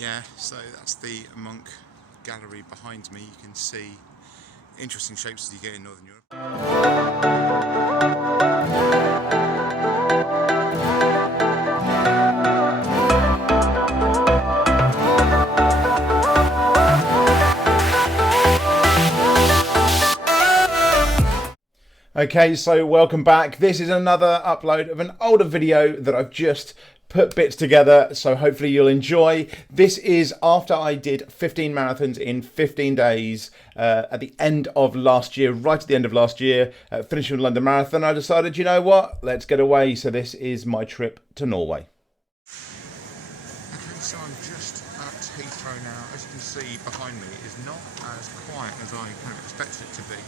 Yeah, so that's the Monk Gallery behind me. You can see interesting shapes as you get in Northern Europe. Okay, so welcome back. This is another upload of an older video that I've just put bits together, so hopefully you'll enjoy. This is after I did 15 marathons in 15 days at the end of last year, right at the end of last year, finishing the London Marathon. I decided, you know what, let's get away. So this is my trip to Norway. Okay, so I'm just at Heathrow now. As you can see behind me, it is not as quiet as I kind of expected it to be.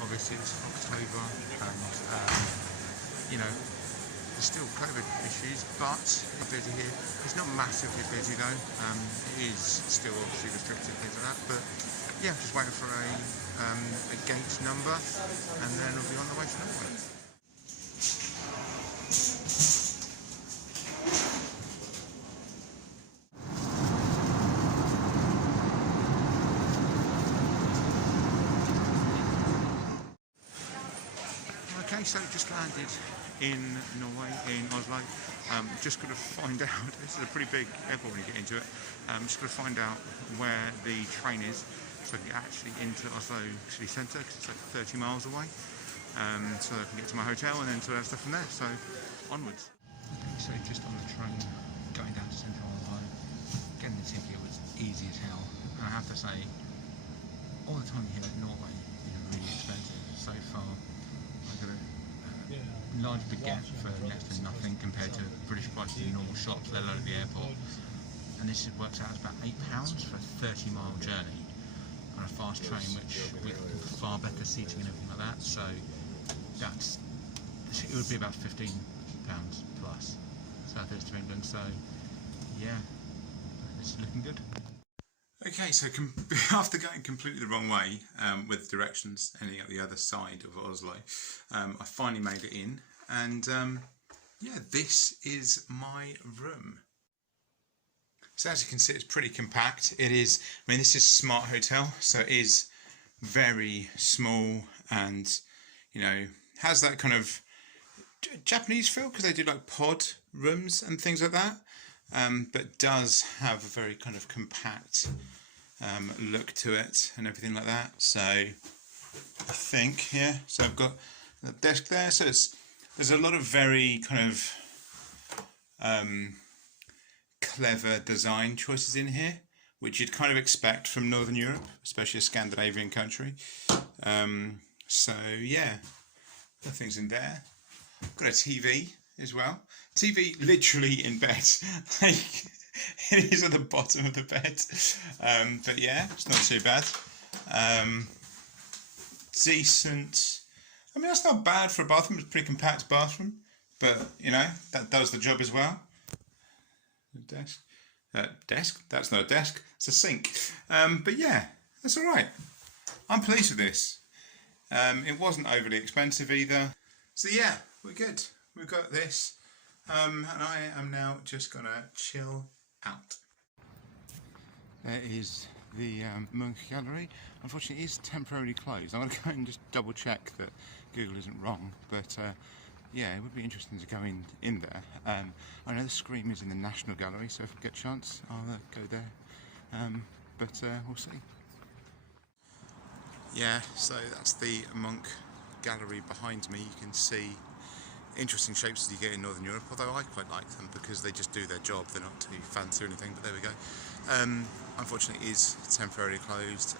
Obviously it's October and you know, there's still COVID issues, but it's busy here. It's not massively busy though. It is still obviously restricted, things like that, but yeah, just waiting for a gate number and then we'll be on the way to Norway. Okay, so just landed in Norway, in Oslo. Just got to find out, this is a pretty big airport when you get into it, just got to find out where the train is so I can get actually into Oslo city centre, because it's like 30 miles away, so I can get to my hotel and then sort of stuff from there, so onwards. Okay, so just on the train, going down to central Oslo, getting the ticket was easy as hell, and I have to say, all the time here in Norway is really expensive so far. Large baguette for next to nothing compared to British prices in normal shops, let alone at the airport. And this works out as about £8 for a 30-mile journey on a fast train, which with far better seating and everything like that. So it would be about £15 plus southeast of England. So yeah, this is looking good. Okay, so after going completely the wrong way with directions ending at the other side of Oslo, I finally made it in, and yeah, this is my room. So as you can see, it's pretty compact. It is, I mean, this is Smart Hotel, so it is very small and, you know, has that kind of Japanese feel because they do like pod rooms and things like that. But does have a very kind of compact look to it and everything like that. So I think, yeah, so I've got the desk there, so there's a lot of very kind of clever design choices in here, which you'd kind of expect from Northern Europe, especially a Scandinavian country. So yeah, nothing's in there. Got a TV as well. TV literally in bed. Like, it is at the bottom of the bed. But yeah, it's not too bad. Decent. I mean, that's not bad for a bathroom. It's a pretty compact bathroom. But, you know, that does the job as well. Desk. Desk? That's not a desk. It's a sink. But yeah, that's all right. I'm pleased with this. It wasn't overly expensive either. So yeah, we're good. We've got this. And I am now just going to chill out. There is the Munch Gallery. Unfortunately, it is temporarily closed. I'm going to go and just double check that Google isn't wrong. But yeah, it would be interesting to go in there. I know the Scream is in the National Gallery, so if I get a chance, I'll go there. But we'll see. Yeah, so that's the Munch Gallery behind me. You can see interesting shapes as you get in Northern Europe, although I quite like them because they just do their job. They're not too fancy or anything, but there we go. Unfortunately, it is temporarily closed.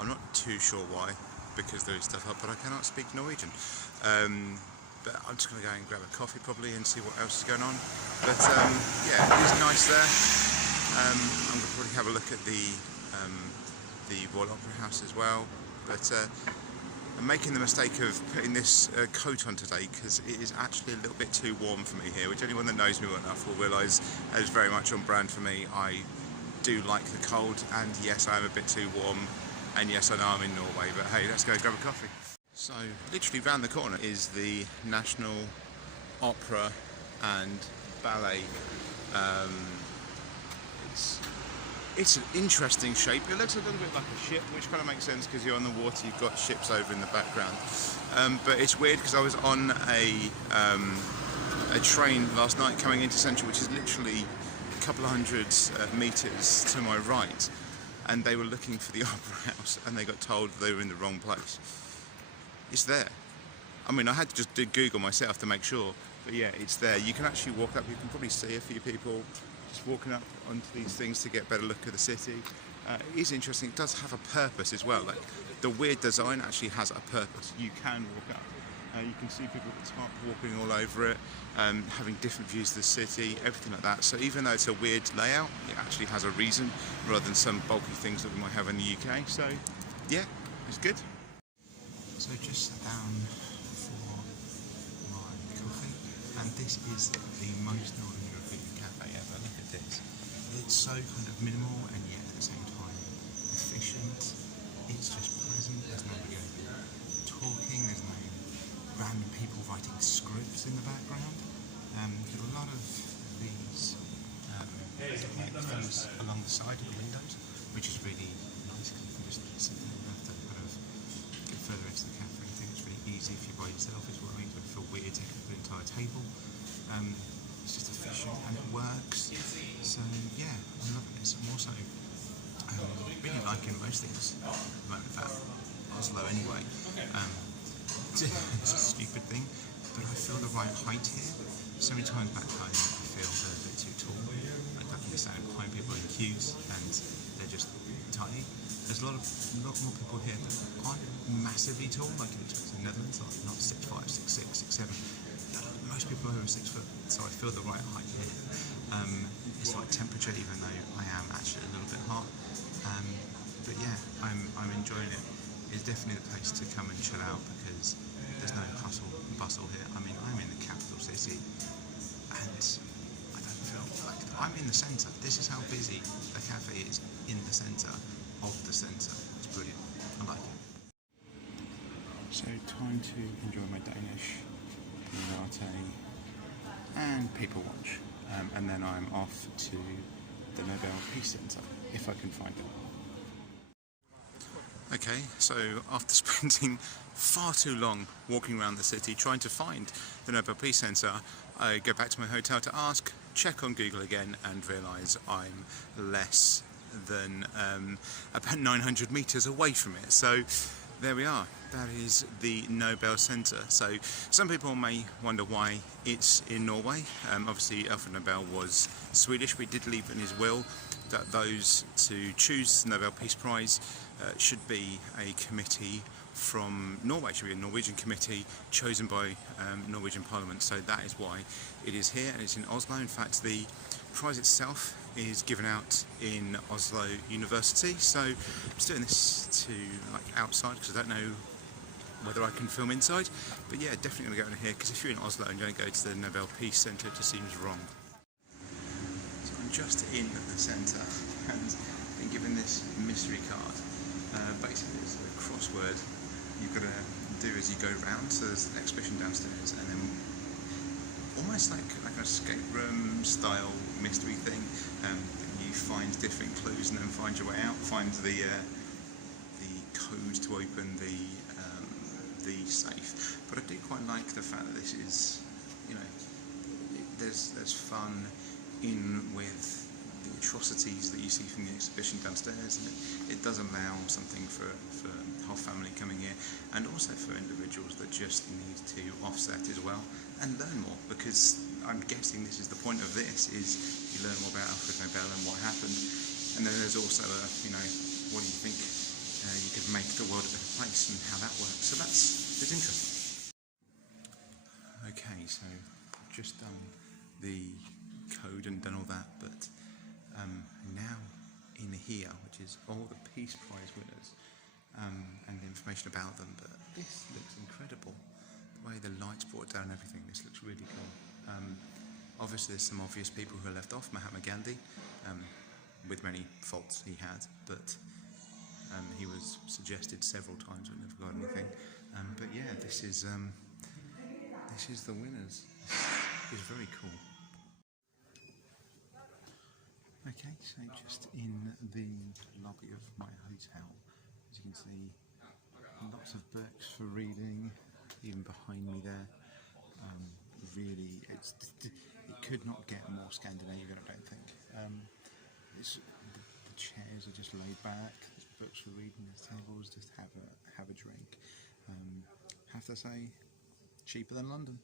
I'm not too sure why, because there is stuff up, but I cannot speak Norwegian. But I'm just going to go and grab a coffee probably and see what else is going on. But yeah, it is nice there. I'm going to probably have a look at the Royal Opera House as well. But I'm making the mistake of putting this coat on today because it is actually a little bit too warm for me here, which anyone that knows me well enough will realise that is very much on brand for me. I do like the cold, and yes, I am a bit too warm, and yes, I know I'm in Norway, but hey, let's go grab a coffee. So literally round the corner is the National Opera and Ballet. It's It's an interesting shape. It looks a little bit like a ship, which kind of makes sense because you're on the water, you've got ships over in the background. But it's weird because I was on a train last night coming into Central, which is literally a couple of hundred metres to my right, and they were looking for the Opera House and they got told they were in the wrong place. It's there. I mean, I had to just do Google myself to make sure, but yeah, it's there. You can actually walk up, you can probably see a few people just walking up onto these things to get a better look at the city. It is interesting, it does have a purpose as well. Like, the weird design actually has a purpose. You can walk up. You can see people at the top walking all over it, having different views of the city, everything like that. So even though it's a weird layout, it actually has a reason rather than some bulky things that we might have in the UK. So yeah, it's good. So just sat down for my coffee, and this is the most Northern European cafe ever. Look at this. It's so kind of minimal and yet at the same time efficient. It's just pleasant. There's nobody over talking. There's no random people writing scripts in the background. There are a lot of these things along the side of the windows, which is really nice because you can just sit there and have to kind of get further into the cafe. I think it's really easy if you're by yourself as well. You don't feel weird taking up an entire table. It's just efficient and it works. So yeah, I'm loving this. I'm also really liking most things about Oslo anyway. It's a stupid thing, but I feel the right height here. So many times back home I feel they're a bit too tall. Like I can stand behind people in queues and they're just tiny. There's a lot more people here that aren't massively tall, like in the Netherlands, like not 6'5", 6'6", 6'7". Most people are over 6 foot, so I feel the right height here. It's like temperature, even though I am actually a little bit hot. But yeah, I'm enjoying it. It's definitely the place to come and chill out because there's no hustle and bustle here. I mean, I'm in the capital city and I don't feel like I'm in the centre. This is how busy the cafe is, in the centre of the centre. It's brilliant. I like it. So time to enjoy my Danish latte and people watch, and then I'm off to the Nobel Peace Centre if I can find it. Okay, so after spending far too long walking around the city trying to find the Nobel Peace Centre, I go back to my hotel to ask, check on Google again, and realise I'm less than about 900 metres away from it. So there we are. That is the Nobel Centre. So some people may wonder why it's in Norway. Obviously Alfred Nobel was Swedish, but he did leave in his will that those to choose the Nobel Peace Prize should be a committee from Norway, should be a Norwegian committee chosen by Norwegian Parliament. So that is why it is here, and it's in Oslo. In fact, the prize itself is given out in Oslo University. So I'm just doing this to outside because I don't know whether I can film inside. But yeah, definitely going to go in here because if you're in Oslo and you don't go to the Nobel Peace Centre, it just seems wrong. So I'm just in the centre and been given this mystery card. Basically it's a crossword you've got to do as you go round. So there's an exhibition downstairs and then almost like an escape room style mystery thing. You find different clues and then find your way out, find the code to open the safe. But I do quite like the fact that this is, you know, there's fun in with the atrocities that you see from the exhibition downstairs, and it does allow something for the whole family coming here, and also for individuals that just need to offset as well and learn more, because I'm guessing this is the point of this, is you learn more about Alfred Nobel and what happened, and then there's also what do you think you could make the world a better place and how that works. So it's interesting. Okay, so I've just done the code and done all that, but now in here, which is all the Peace Prize winners and the information about them, but this looks incredible. The way the lights brought down everything, this looks really cool. Obviously there's some obvious people who are left off, Mahatma Gandhi, with many faults he had, but he was suggested several times but never got anything. But yeah, this is the winners. It's very cool. Okay, so just in the lobby of my hotel, as you can see, lots of books for reading, even behind me there. Really, it could not get more Scandinavian, I don't think. The chairs are just laid back. There's books for reading. There's tables. Just have a drink. Have to say, cheaper than London.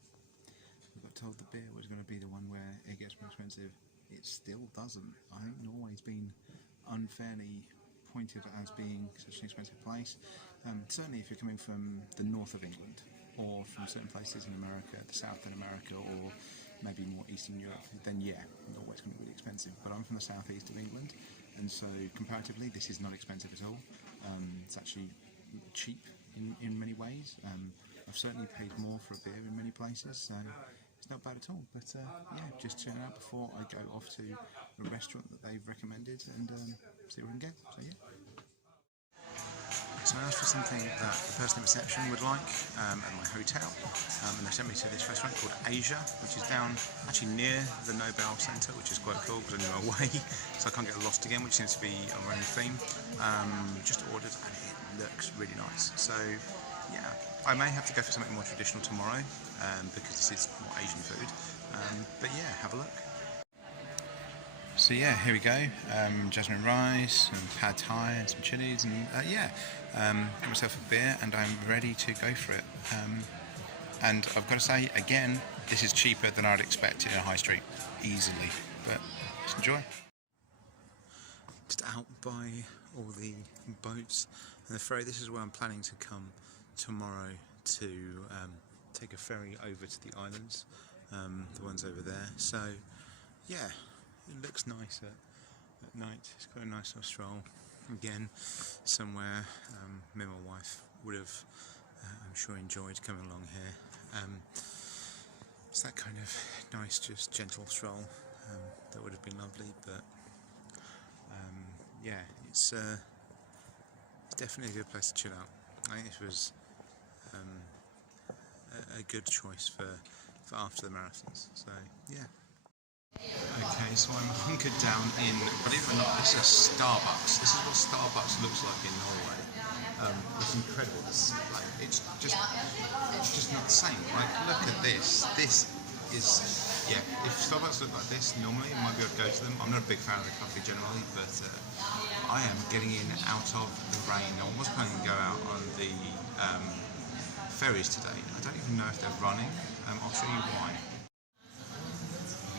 We got told the beer was going to be the one where it gets more expensive. It still doesn't. I think Norway's been unfairly pointed as being such an expensive place. Certainly if you're coming from the north of England or from certain places in America, the south in America, or maybe more Eastern Europe, then yeah, Norway's going to be really expensive. But I'm from the southeast of England, and so comparatively this is not expensive at all. It's actually cheap in many ways. I've certainly paid more for a beer in many places, so it's not bad at all. But yeah, just turn out before I go off to a restaurant that they've recommended and see where we can go. So yeah. So I asked for something that the person in reception would like at my hotel, and they sent me to this restaurant called Asia, which is down actually near the Nobel Centre, which is quite cool because I knew my way, so I can't get lost again, which seems to be a running theme. Just ordered and it looks really nice. So yeah, I may have to go for something more traditional tomorrow because this is more Asian food, but yeah, have a look. So yeah, here we go, jasmine rice and pad thai and some chilies and yeah, got myself a beer and I'm ready to go for it. And I've got to say, again, this is cheaper than I'd expect in a high street, easily, but just enjoy. Just out by all the boats and the ferry, this is where I'm planning to come tomorrow to take a ferry over to the islands, the ones over there. So yeah, it looks nice at night. It's got a nice little stroll. Again, somewhere me and my wife would have, I'm sure, enjoyed coming along here. It's that kind of nice, just gentle stroll that would have been lovely. But yeah, it's definitely a good place to chill out. I think this was a good choice for after the marathons. So yeah. Okay, so I'm hunkered down in, believe it or not, this is a Starbucks. This is what Starbucks looks like in Norway. It's incredible. It's just not the same. Like, look at this. This is, yeah, if Starbucks looked like this normally, I might be able to go to them. I'm not a big fan of the coffee generally, but I am getting in out of the rain. I was planning to go out on the ferries today. I don't even know if they're running. I'll show you why.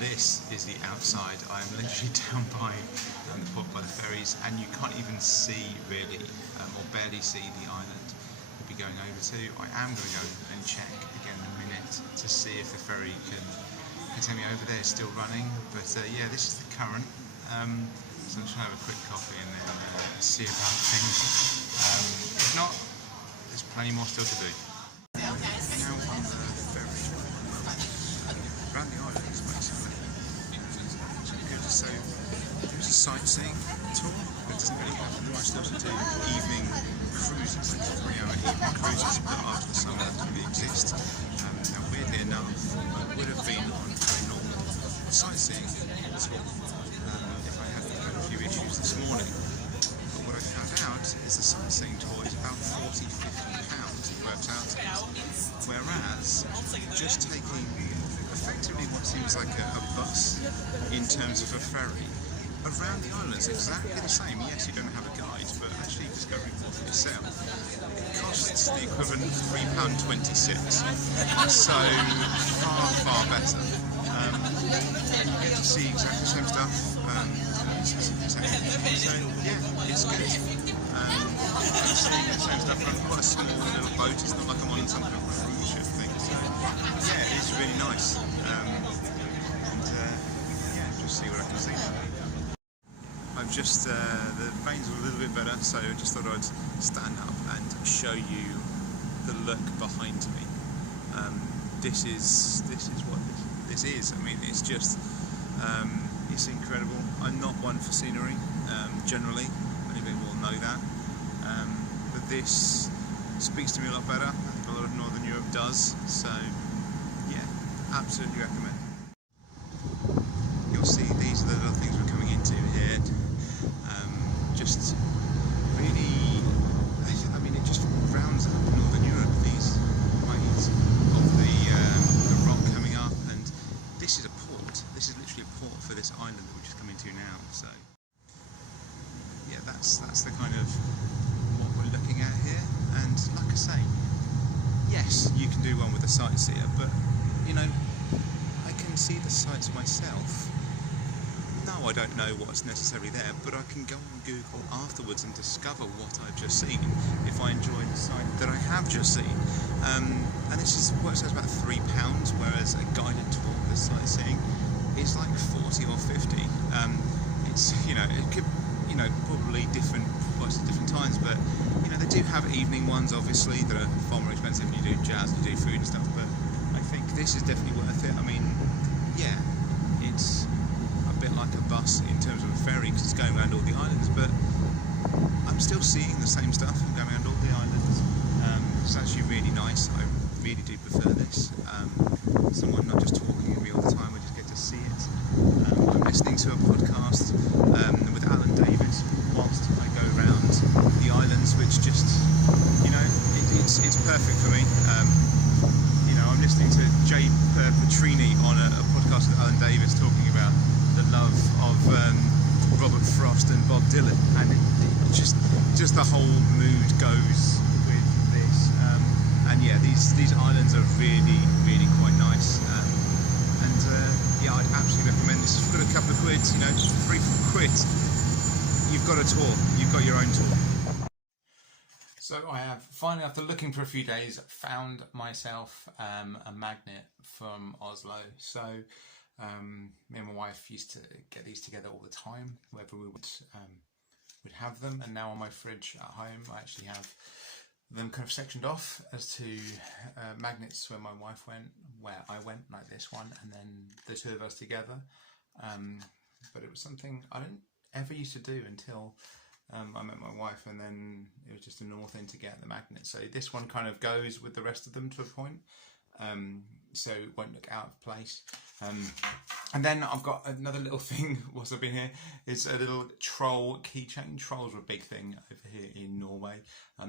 This is the outside. I am literally down by the port by the ferries, and you can't even see really, or barely see the island we'll be going over to. I am going to go and check again in a minute to see if the ferry can take me over there. It's still running, but yeah, this is the current. So I'm just going to have a quick coffee and then see about things. If not, there's plenty more still to do. Now on the ferry around the islands, basically. So there's a sightseeing tour, but it doesn't really have much to do. Evening cruises, like 3-hour evening cruises, but after the summer doesn't really exist. Now weirdly enough, I would have been on a normal sightseeing tour if I hadn't had a few issues this morning. But what I found out is the sightseeing tour is about £40–50 it works out to. Whereas just taking effectively what seems like a bus in terms of a ferry around the islands, exactly the same. Yes, you don't have a guide, but actually discovering it for yourself, it costs the equivalent of £3.26. So far better. You get to see exactly the same stuff. So yeah, it's good. Seeing the same stuff on quite a small little boat. It's not like I'm on some kind of cruise ship thing. So yeah, it's really nice. Yeah, just see what I can see. I've just the rain's a little bit better, so I just thought I'd stand up and show you the look behind me. This is what this is. I mean, it's just it's incredible. I'm not one for scenery generally. Many people will know that. But this speaks to me a lot better. I think a lot of Northern Europe does. So yeah, absolutely recommend. You'll see these are the little things we're coming into here. just really, I mean, it just rounds up Northern Europe, these waves of the rock coming up, and this is a port. This is literally a port for this island that we're just coming to now. So yeah, that's the kind of what we're looking at here. And like I say, yes, you can do one with a sightseer, but you know, I can see the sights myself. No, I don't know what's necessarily there, but I can go on Google afterwards and discover what I've just seen if I enjoy the sight that I have just seen. And this is works out about £3, whereas a guided tour with sightseeing is like 40 or 50. It's, you know, it could, you know, probably different prices at different times, but you know, they do have evening ones obviously that are far more expensive. You do jazz, you do food and stuff, but I think this is definitely worth it. I mean, yeah, it's a bit like a bus in terms of a ferry because it's going around all the islands, but I'm still seeing the same stuff. I'm going around all the islands. It's actually really nice. I really do prefer this. Someone not just talking at me all the time, I just get to see it. I'm listening to a podcast with Alan Davis whilst I go around the islands, which just, you know, it's perfect for me. You know, I'm listening to Jay Petrini on a podcast with Alan Davis talking about the love of Robert Frost and Bob Dylan, and it just the whole mood goes with this. And yeah, these islands are really quite nice. Yeah, I'd absolutely recommend this. If you've got a couple of quid, you know, 3-4 quid, you've got a tour. You've got your own tour. So I have finally, after looking for a few days, found myself a magnet from Oslo. So me and my wife used to get these together all the time, wherever we would have them. And now on my fridge at home, I actually have them kind of sectioned off as to magnets where my wife went, where I went, like this one, and then the two of us together. But it was something I didn't ever used to do until I met my wife, and then it was just a normal thing to get the magnet. So this one kind of goes with the rest of them to a point, so it won't look out of place. And then I've got another little thing whilst I've been here. It's a little troll keychain. Trolls are a big thing over here in Norway.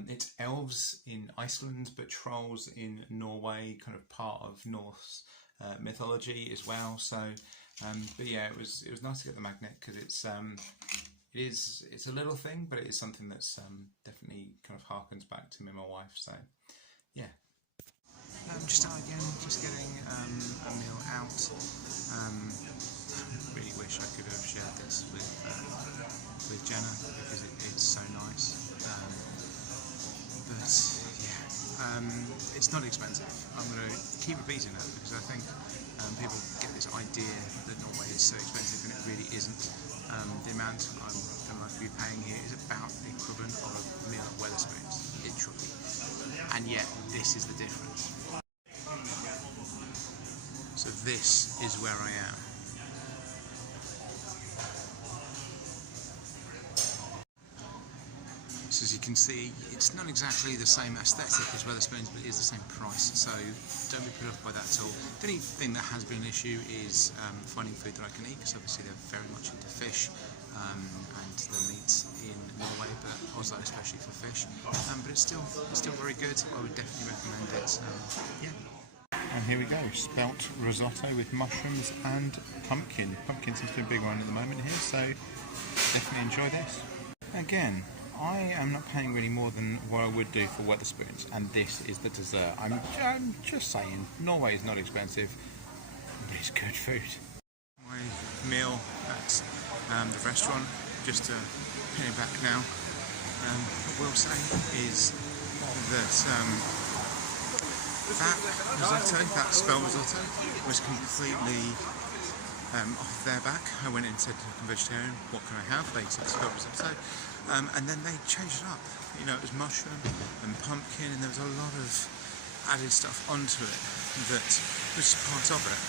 It's elves in Iceland, but trolls in Norway, kind of part of Norse mythology as well. So, but yeah, it was nice to get the magnet because it's a little thing, but it is something that's definitely kind of harkens back to me and my wife. So, yeah. Just out again, just getting a meal out. Really wish I could have shared this with Jenna because it's so nice. But yeah, it's not expensive. I'm going to keep repeating that because I think people get this idea that Norway is so expensive, and it really isn't. The amount I'm going to be paying here is about the equivalent of a meal at Wetherspoons, literally. And yet, this is the difference. So this is where I am. So as you can see, it's not exactly the same aesthetic as Wetherspoons, but it is the same price. So don't be put off by that at all. The only thing that has been an issue is finding food that I can eat, because obviously they're very much into fish and the meat in Norway, but Oslo especially for fish. But it's still very good. I would definitely recommend it. Yeah. And here we go, spelt risotto with mushrooms and pumpkin. Pumpkin seems to be a big one at the moment here, so definitely enjoy this. Again, I am not paying really more than what I would do for Wetherspoons, and this is the dessert. I'm just saying, Norway is not expensive, but it's good food. My meal at the restaurant, just to pin it back now, what I will say is that that risotto, that spelt risotto, was completely off their back. I went in and said, I'm vegetarian, what can I have? They said spelt risotto, and then they changed it up. You know, it was mushroom and pumpkin, and there was a lot of added stuff onto it that was part of it.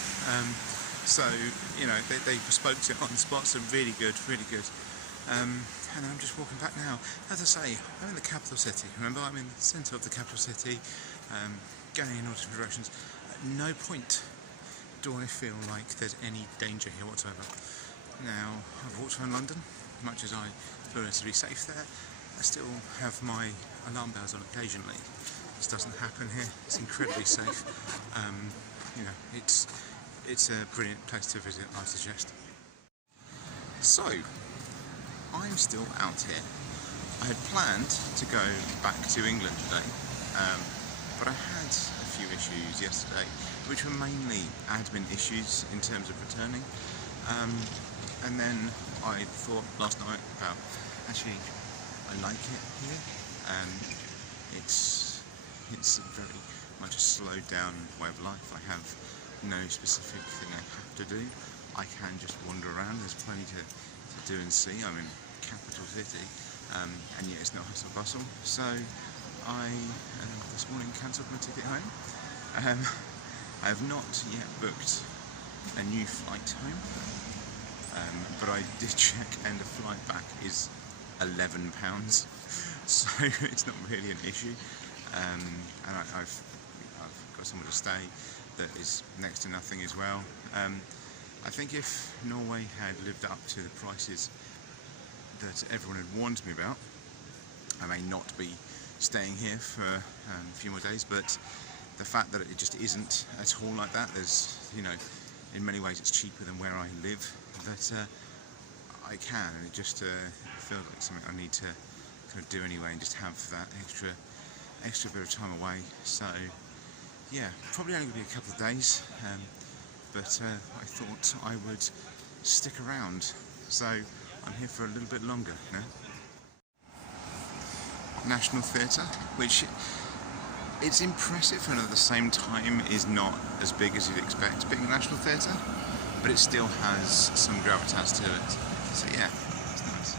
So, you know, they bespoke it on the spot, so really good, really good. And I'm just walking back now. As I say, I'm in the capital city, remember? I'm in the centre of the capital city, going in all different directions. At no point do I feel like there's any danger here whatsoever. Now, I've walked around London, much as I feel relatively safe there, I still have my alarm bells on occasionally. This doesn't happen here. It's incredibly safe. You know, it's a brilliant place to visit, I suggest. So, I'm still out here. I had planned to go back to England today, but I had a few issues yesterday, which were mainly admin issues in terms of returning. And then I thought last night about, actually, I like it here, and it's very much a slowed down way of life. I have no specific thing I have to do. I can just wander around. There's plenty to do and see. I'm in capital city, and yet it's not hustle bustle. So I this morning cancelled my ticket home. I have not yet booked a new flight home, but I did check, and the flight back is £11, so it's not really an issue. And I've got somewhere to stay that is next to nothing as well. I think if Norway had lived up to the prices that everyone had warned me about, I may not be staying here for a few more days, but the fact that it just isn't at all like that, there's, you know, in many ways it's cheaper than where I live, that I can, and it just feels like something I need to kind of do anyway, and just have that extra bit of time away. So yeah, probably only going to be a couple of days, but I thought I would stick around, so I'm here for a little bit longer now. National Theatre, which it's impressive, and at the same time is not as big as you'd expect being a National Theatre, but it still has some gravitas to it. So yeah, it's nice.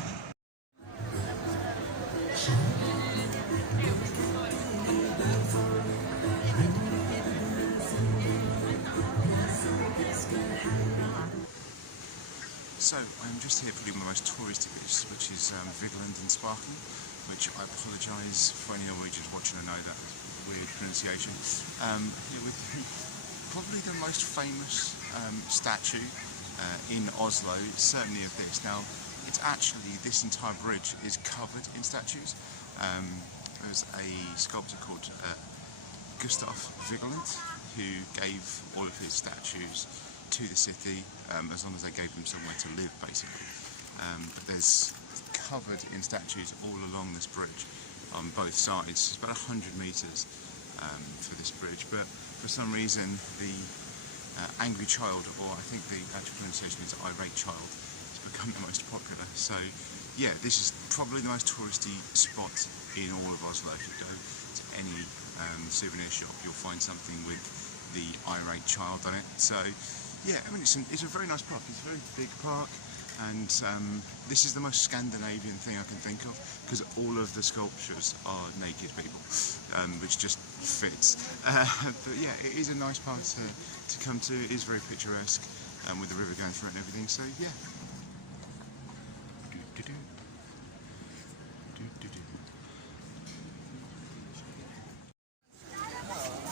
So I'm just here probably one of the most touristy bits, which is Vigeland Park, which I apologise for any Norwegians watching, I know that weird pronunciation. Here with probably the most famous statue in Oslo, certainly of this. Now, it's actually, this entire bridge is covered in statues. There's a sculptor called Gustav Vigeland, who gave all of his statues to the city, as long as they gave them somewhere to live, basically. But there's covered in statues all along this bridge on both sides. It's about 100 metres for this bridge, but for some reason the angry child, or I think the actual pronunciation is irate child, has become the most popular. So yeah, this is probably the most touristy spot in all of Oslo. If you go to any souvenir shop, you'll find something with the irate child on it. So yeah, I mean, it's a very nice park. It's a very big park, and this is the most Scandinavian thing I can think of, because all of the sculptures are naked people, which just fits. But yeah, it is a nice park to come to. It is very picturesque, with the river going through it and everything. So yeah.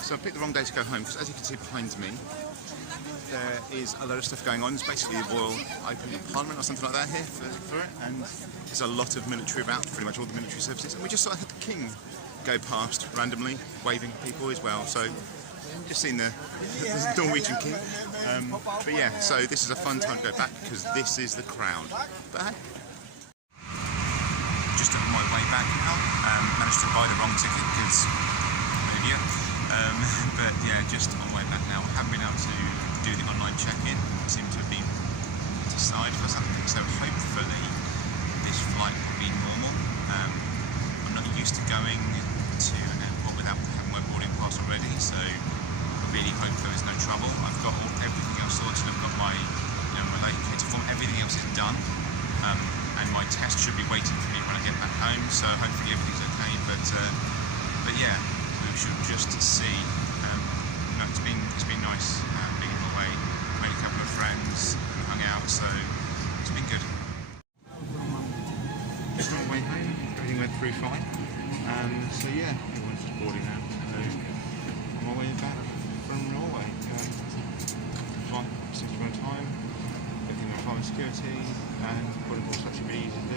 So I picked the wrong day to go home, because as you can see behind me, there is a lot of stuff going on. It's basically the Royal Opening of Parliament or something like that here for it, and there's a lot of military about, pretty much all the military services, and we just sort of had the King go past randomly, waving at people as well, so just seen the Norwegian King. But yeah, so this is a fun time to go back, because this is the crowd. But hey, just on my way back now, managed to buy the wrong ticket, because idiot. But yeah, just on my way back now. Haven't been able to do the online check-in. Seem to have been decided for something, so hopefully this flight will be normal. I'm not used to going to an airport without having my boarding pass already, so I really hope there is no trouble. I've got everything else sorted. I've got my, my late cater form. Everything else is done, and my test should be waiting for me when I get back home. So hopefully everything's okay. But yeah, we should just see. It's been nice being away. Made a couple of friends and hung out, so it's been good. Just on my way home, everything went through fine. So yeah, everyone's just boarding now. So on my way back from Norway. Flight 6 hour time. Everything went fire security, and border force actually really easy to